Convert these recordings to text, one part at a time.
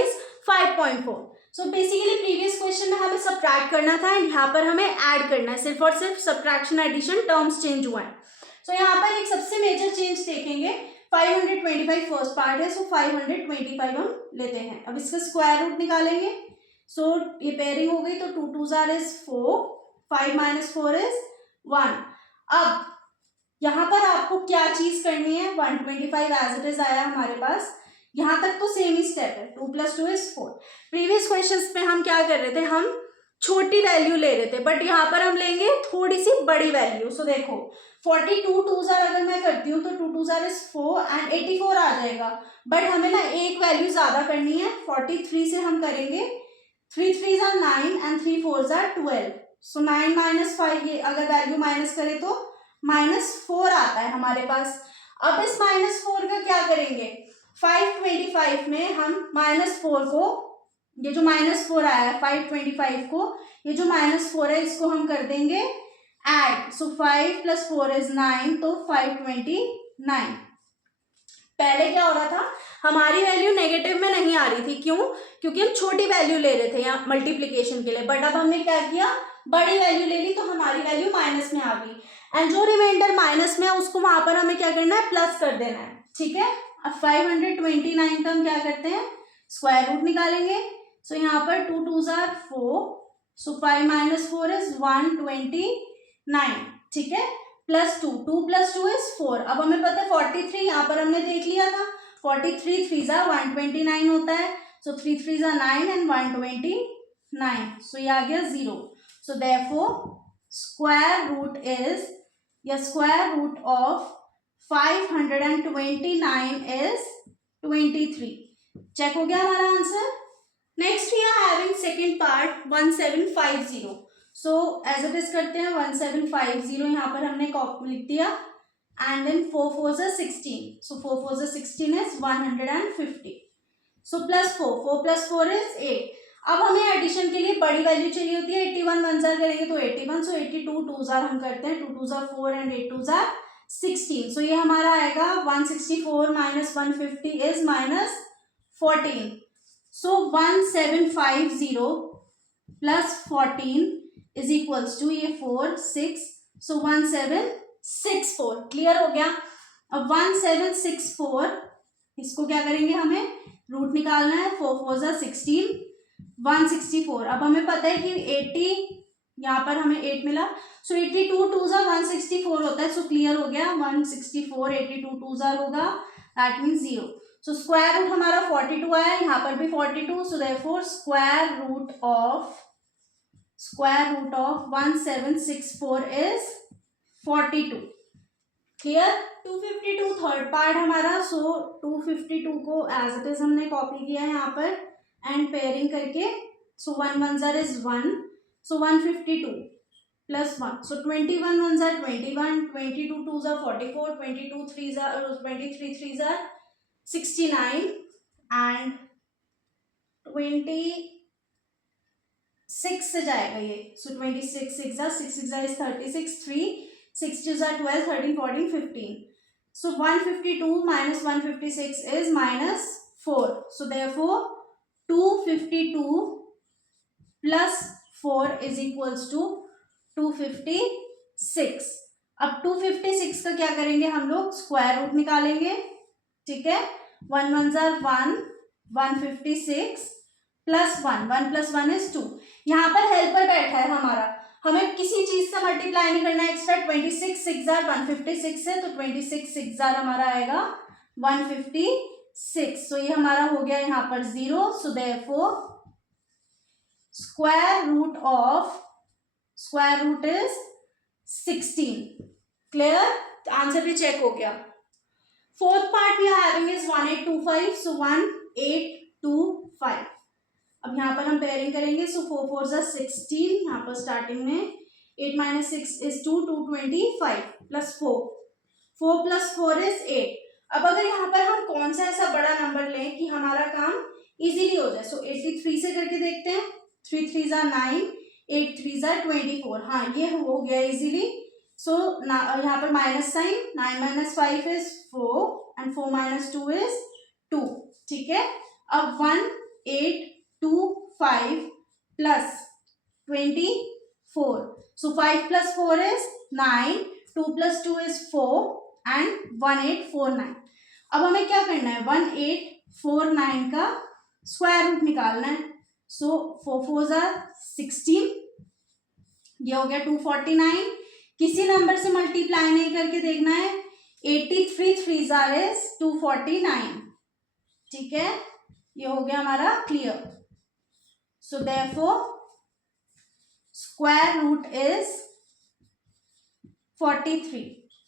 Is 5.4. So basically previous question में हमें subtract करना था एंड यहाँ पर हमें ऐड करना है. सिर्फ और सिर्फ सब्ट्रैक्शन एडिशन टर्म्स चेंज हुआ है. सो यहाँ पर एक सबसे मेजर चेंज देखेंगे. 525 फर्स्ट पार्ट है, सो 525 हम लेते हैं. अब इसका स्क्वायर रूट निकालेंगे. सो ये पेयरिंग हो गई, तो 2 2 is 4, 5 minus 4 is 1. अब यहाँ पर आपको क्या चीज करनी है. 125 एज इट इज आया हमारे पास. यहाँ तक तो सेम ही स्टेप है. 2 + 2 is 4. प्रीवियस क्वेश्चंस में हम क्या कर रहे थे, हम छोटी वैल्यू ले रहे थे, बट यहाँ पर हम लेंगे थोड़ी सी बड़ी वैल्यू. सो देखो 42 2s अगर मैं करती हूँ तो 2 2s is 4 एंड 84 आ जाएगा. बट हमें ना एक वैल्यू ज्यादा करनी है. 43 से हम करेंगे 3 3s are 9 and 3 4s are 12. सो 9 - 5, ये अगर वैल्यू माइनस करें तो -4 आता है हमारे पास. अब इस -4 का क्या करेंगे. 525 में हम -4 को, ये जो -4 आया है 525 को, ये जो -4 है इसको हम कर देंगे ऐड. सो 5 + 4 is 9, तो 529. पहले क्या हो रहा था, हमारी वैल्यू नेगेटिव में नहीं आ रही थी. क्यों? क्योंकि हम छोटी वैल्यू ले रहे थे यहाँ मल्टीप्लीकेशन के लिए. बट अब हमने क्या किया, बड़ी वैल्यू ले ली, तो हमारी वैल्यू माइनस में आ गई. एंड जो रिमाइंडर माइनस में है उसको वहां पर हमें क्या करना है, प्लस कर देना है. ठीक है. अब 529 का हम क्या करते हैं, स्क्वायर रूट निकालेंगे. सो यहाँ पर 2 2s are 4, सो 5 - 4 is 129. ठीक है. +2, 2 + 2 is 4. अब हमें पता है 43 यहाँ पर हमने देख लिया था. 43 3s are 129 होता है. सो 3 3s are 9 and 129. सो ये आ गया 0. So therefore square root is, या square root of 529 is 23. Check हो गया हमारा answer. Next we are having second part 1750. So as it is करते हैं 1750. यहाँ पर हमने कॉपी लिख दिया and then 4 4s are 16. So 4 4s are 16 is 150. So +4, 4 + 4 is 8. अब हमें एडिशन के लिए बड़ी वैल्यू चाहिए होती है. 81 1s करेंगे तो 81. सो 82 2s हम करते हैं. 2 2s are 4 and 8 2s are 16. सो ये हमारा आएगा 164 - 150 is -14. So 1750 + 14 is equals to ये 4 6. सो 1764. क्लियर हो गया. अब 1764 इसको क्या करेंगे, हमें रूट निकालना है. 4 4s are 16, 164. अब हमें पता है कि 80, यहाँ पर हमें 8 मिला. सो 82 2s are 164 होता है. सो क्लियर हो गया. 164 82 2s are होगा, that means 0. So square root हमारा 42 आया, यहाँ पर भी 42. So therefore square root of 1764 is 42. Clear. 252 third part हमारा. सो 252 को एज इट इज हमने कॉपी किया है यहाँ पर एंड पेयरिंग करके. सो 1 1s is 1. So 152 + 1. So 21 1s are 21, 22 2s are 44, 22 3s are 23 3s are 69 and 26 से जाएगा ये. सो 26 6 are 6 6 is 36, 3 6 2s are 12, 13 14 15. So 152 - 156 is -4. So therefore 252 + 4 is equals to 256. अब 256 का क्या करेंगे हम लोग, स्क्वायर रूट निकालेंगे. ठीक है. 1 1s are 1, 156 + 1, 1 + 1 is 2. यहाँ पर हेल्पर बैठा है हमारा, हमें किसी चीज से मल्टीप्लाई नहीं करना है एक्स्ट्रा. 26 6 are 156 है, तो 26 6 are हमारा आएगा 156. सो ये हमारा हो गया यहाँ पर 0. So therefore square root is 16. Clear. Answer भी चेक हो गया. Fourth part we are having is 1825. So 1825. अब यहाँ पर हम पेयरिंग करेंगे. सो 4 4s are 16. यहाँ पर स्टार्टिंग में 8 - 6 is 2, 225 + 4. 4 + 4 is 8. अब अगर यहाँ पर हम कौन सा ऐसा बड़ा नंबर लें कि हमारा काम इजीली हो जाए. सो 83 से करके देखते हैं. 3 3s are 9, 8 3s are 24. हाँ, ये हो गया इजीली. सो यहाँ पर minus sign. 9 - 5 is 4 and 4 - 2 is 2. ठीक है. अब 8 2 5 plus 24. So 5 plus 4 is 9, 2 plus 2 is 4 and 1849. अब हमें क्या करना है, 1849 का स्क्वायर रूट निकालना है. सो 4 4 are 16, ये हो गया 249. किसी नंबर से मल्टीप्लाई नहीं करके देखना है. 83 3 is 249. ठीक है, ये हो गया हमारा clear. So therefore square root is 43.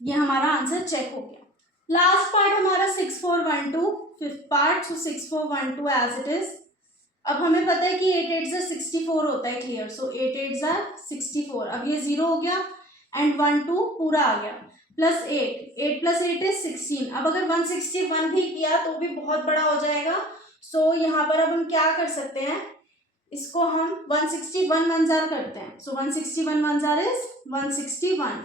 ये हमारा आंसर चेक हो गया. लास्ट पार्ट हमारा 6412, fifth part. So 6412 as it is. अब हमें पता है कि 8 8 से 64 होता है. क्लियर. सो 8 8 से 64. अब ये 0 हो गया एंड 1 2 पूरा आ गया प्लस 8 प्लस 8 इज 16. अब अगर 161 भी किया तो भी बहुत बड़ा हो जाएगा. सो यहाँ पर अब हम क्या कर सकते हैं, इसको हम 161 1 करते हैं. सो 161 1 इज 161.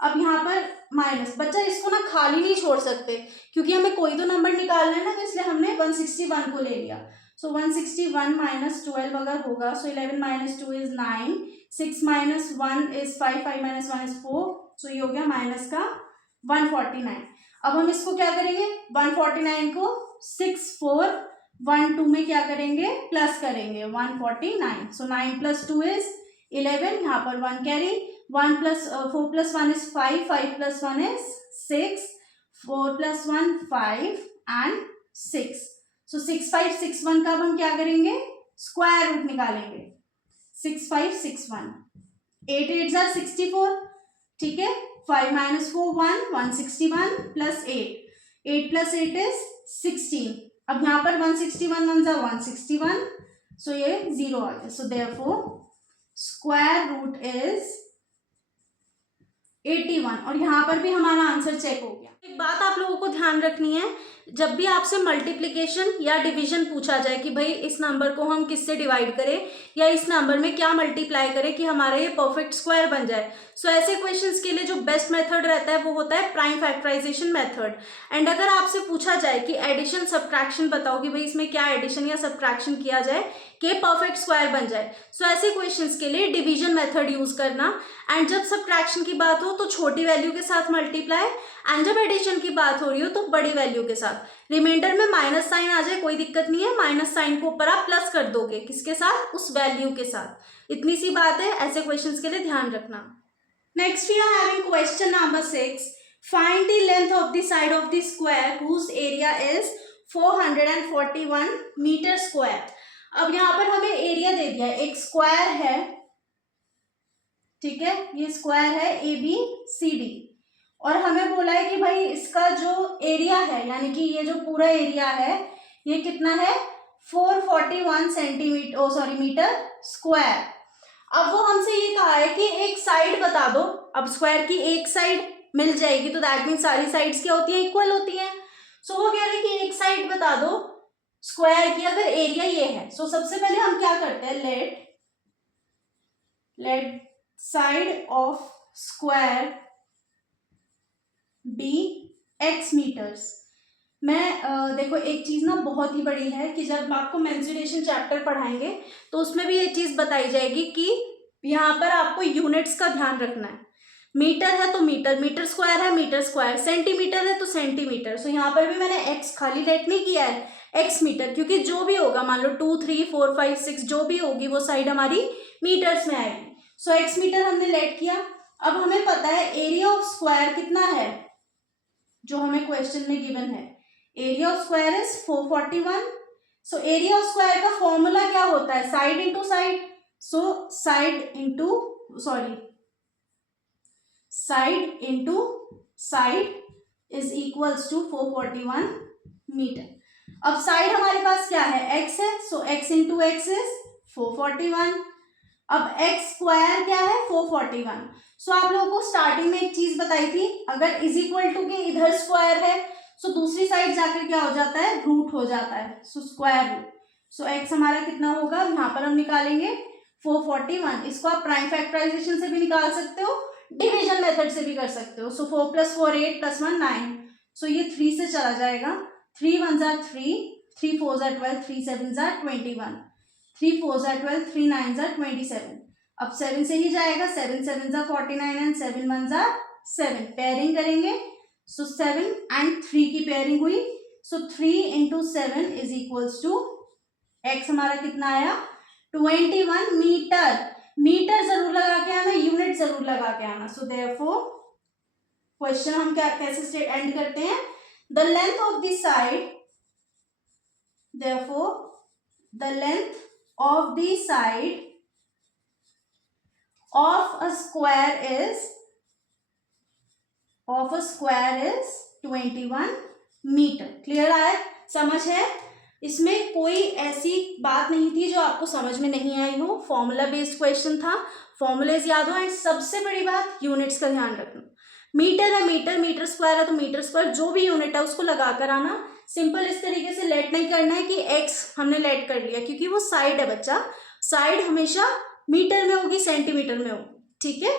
अब यहाँ पर माइनस बच्चा, इसको ना खाली नहीं छोड़ सकते क्योंकि हमें कोई तो नंबर निकालना है ना, तो इसलिए हमने 161 को ले लिया. सो 161 माइनस 12 अगर होगा, सो 11 minus 2 is 9, 6 minus 1 is 5, 5 minus 1 is 4. सो ये हो गया माइनस का 149. अब हम इसको क्या करेंगे, 149 को 6 4 1 2 में क्या करेंगे, प्लस करेंगे 149. सो 9 प्लस 2 इज 11, यहाँ पर 1 carry. 1 plus 4 plus 1 is 5, 5 plus 1 is 6, 4 plus 1 5 and 6. सो 6 5 6 1 का अब हम क्या करेंगे, स्क्वायर रूट निकालेंगे. 6 5 6 1. 8 8 are 64. ठीक है. 5 माइनस 4 1, 161 प्लस 8 प्लस 8 इज 16. अब यहाँ पर 161 1 जा 161. सो ये 0 आ गया. So therefore square root is 81. और यहाँ पर भी हमारा आंसर चेक हो गया. एक बात आप लोगों को ध्यान रखनी है, जब भी आपसे मल्टीप्लिकेशन या डिवीजन पूछा जाए कि भाई इस नंबर को हम किससे डिवाइड करें या इस नंबर में क्या मल्टीप्लाई करें कि हमारा ये परफेक्ट स्क्वायर बन जाए, सो ऐसे क्वेश्चंस के लिए जो बेस्ट मेथड रहता है वो होता है प्राइम फैक्टराइजेशन मेथड. एंड अगर आपसे पूछा जाए कि एडिशन सब्ट्रैक्शन बताओ कि भाई इसमें क्या एडिशन या सब्ट्रैक्शन किया जाए कि परफेक्ट स्क्वायर बन जाए, सो ऐसे क्वेश्चंस के लिए डिवीजन मेथड यूज करना. एंड जब सब्ट्रैक्शन की बात हो तो छोटी वैल्यू के साथ मल्टीप्लाई, एंड जब एडिशन की बात हो रही हो तो बड़ी वैल्यू के साथ. रिमाइंडर में माइनस साइन आ जाए कोई दिक्कत नहीं है, माइनस साइन को ऊपर आप प्लस कर दोगे, किसके साथ, उस वैल्यू के साथ. इतनी सी बात है, ऐसे क्वेश्चंस के लिए ध्यान रखना. Next we are having question number 6. Find the length of the side of the square whose area is 441 metre square. अब यहाँ पर हमें एरिया दे दिया है, एक स्क्वायर है. ठीक है, ये स्क्वायर है ABCD और हमें बोला है कि भाई इसका जो एरिया है यानी कि ये जो पूरा एरिया है ये कितना है, 441 सेंटीमीटर मीटर स्क्वायर. अब वो हमसे ये कहा है कि एक साइड बता दो. अब स्क्वायर की एक साइड मिल जाएगी तो दैट मीन सारी साइड्स क्या होती हैं, इक्वल होती हैं. सो वो कह रहे हैं कि एक साइड बता दो स्क्वायर की अगर एरिया ये है. सो सबसे पहले हम क्या करते हैं, let side of square be x metres. मैं देखो एक चीज ना बहुत ही बड़ी है कि जब आपको मेंसुरेशन चैप्टर पढ़ाएंगे तो उसमें भी ये चीज बताई जाएगी कि यहाँ पर आपको यूनिट्स का ध्यान रखना है. मीटर है तो मीटर, मीटर स्क्वायर है मीटर स्क्वायर, सेंटीमीटर है तो सेंटीमीटर. सो यहाँ पर भी मैंने x खाली लेट नहीं किया है, x मीटर, क्योंकि जो भी होगा मान लो 2 3 4 5 6 जो भी होगी वो साइड हमारी मीटर्स में आएगी. सो x मीटर हमने लेट किया. अब हमें पता है एरिया ऑफ स्क्वायर कितना है जो हमें क्वेश्चन में गिवन है. Area of square is 441. So area of square का फॉर्मूला क्या होता है, side into side. So side into side is equals to 441 metre. अब साइड हमारे पास क्या है, x है. So x into x is 441. अब x स्क्वायर क्या है, 441. सो आप लोगों को स्टार्टिंग में एक चीज बताई थी, अगर इज इक्वल टू के इधर स्क्वायर है सो दूसरी साइड जाकर क्या हो जाता है, रूट हो जाता है. So square root. So x हमारा कितना होगा, यहाँ पर हम निकालेंगे 441. इसको आप प्राइम फैक्टराइजेशन से भी निकाल सकते हो, डिवीजन मेथड से भी कर सकते हो. सो 4 + 4 8 + 1 9. सो ये 3 से चला जाएगा. 3 1 जा 3, 3 4 12, 3 7 21, 3 4 12, 3 9 27. अब 7 से ही जाएगा, 7 7 49 एंड 7 1 7. पेयरिंग करेंगे, सो 7 एंड 3 की पेयरिंग हुई, so 3 into 7 is equals to x हमारा कितना आया 21 मीटर. मीटर जरूर लगा के आना, यूनिट जरूर लगा के आना. सो देयरफॉर क्वेश्चन हम क्या कैसे एंड करते हैं, the length of the side, therefore the length of the side of a square is 21 metre. Clear आया, समझ है. इसमें कोई ऐसी बात नहीं थी जो आपको समझ में नहीं आई हो. फॉर्मूला बेस्ड क्वेश्चन था, फॉर्मूलेज याद हो. एंड सबसे बड़ी बात, यूनिट्स का ध्यान रखना. मीटर है मीटर, मीटर स्क्वायर है तो मीटर स्क्वायर, जो भी यूनिट है उसको लगा कर आना. सिंपल इस तरीके से लेट नहीं करना है कि एक्स हमने लेट कर लिया, क्योंकि वो साइड है बच्चा. साइड हमेशा मीटर में होगी, सेंटीमीटर में होगी. ठीक है.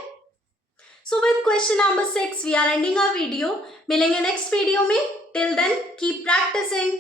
So with question number 6 we are ending our video. मिलेंगे नेक्स्ट वीडियो में. Till then keep practising.